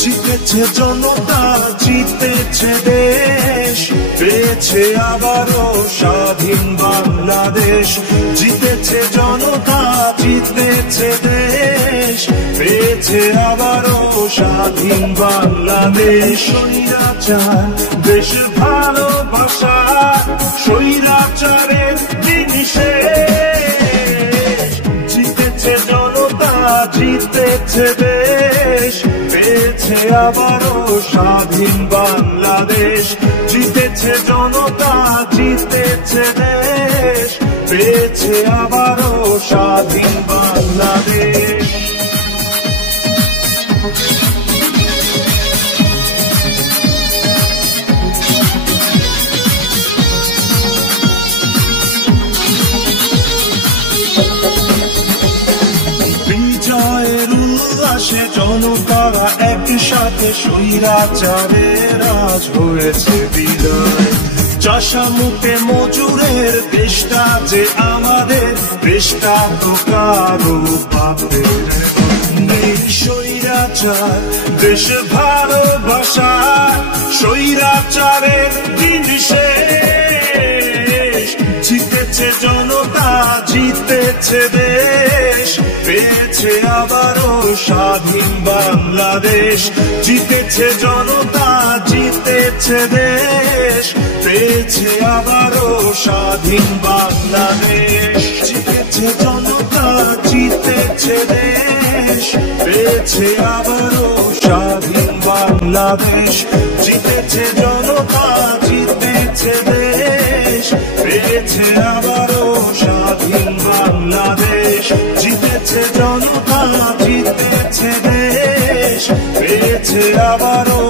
জিতেছে জনতা, জিতেছে দেশ, পেয়েছে আবারও স্বাধীন বাংলাদেশ। জিতেছে জনতা, জিতেছে দেশ, পেয়েছে আবারও স্বাধীন বাংলাদেশ। স্বৈরাচার দেশ ভালোবাসা, স্বৈরাচারের দিন শেষ। জিতেছে জনতা, জিতেছে দেশ, পেয়েছে আবারও স্বাধীন বাংলাদেশ। জিতেছে জনতা, জিতেছে দেশ, পেয়েছে আবারও স্বাধীন বাংলাদেশ। বিজয়ের উল্লাসে জনতারা একসাথে, স্বৈরাচারের আজ হয়েছে বিদায়। চাষামুখে মজুরের দেশটা যে আমাদের, দেশটা তো কারো বাপের নেই। স্বৈরাচার দেশ ভালোবাসা, স্বৈরাচারের দিন শেষ। জিতেছে জনতা, জিতেছে দেশ, পেয়েছে আবারও স্বাধীন বাংলাদেশ। জিতেছে জনতা, জিতেছে দেশ, পেয়েছে আবারও স্বাধীন বাংলাদেশ। জিতেছে জনতা, জিতেছে দেশ, পেয়েছে আবারও স্বাধীন বাংলাদেশ। জিতেছে জনতা, জিতেছে দেশ, পেয়েছে আবারও স্বাধীন বাংলাদেশ। জিতেছে জনতা, জিতেছে দেশ, পেয়েছে আবারও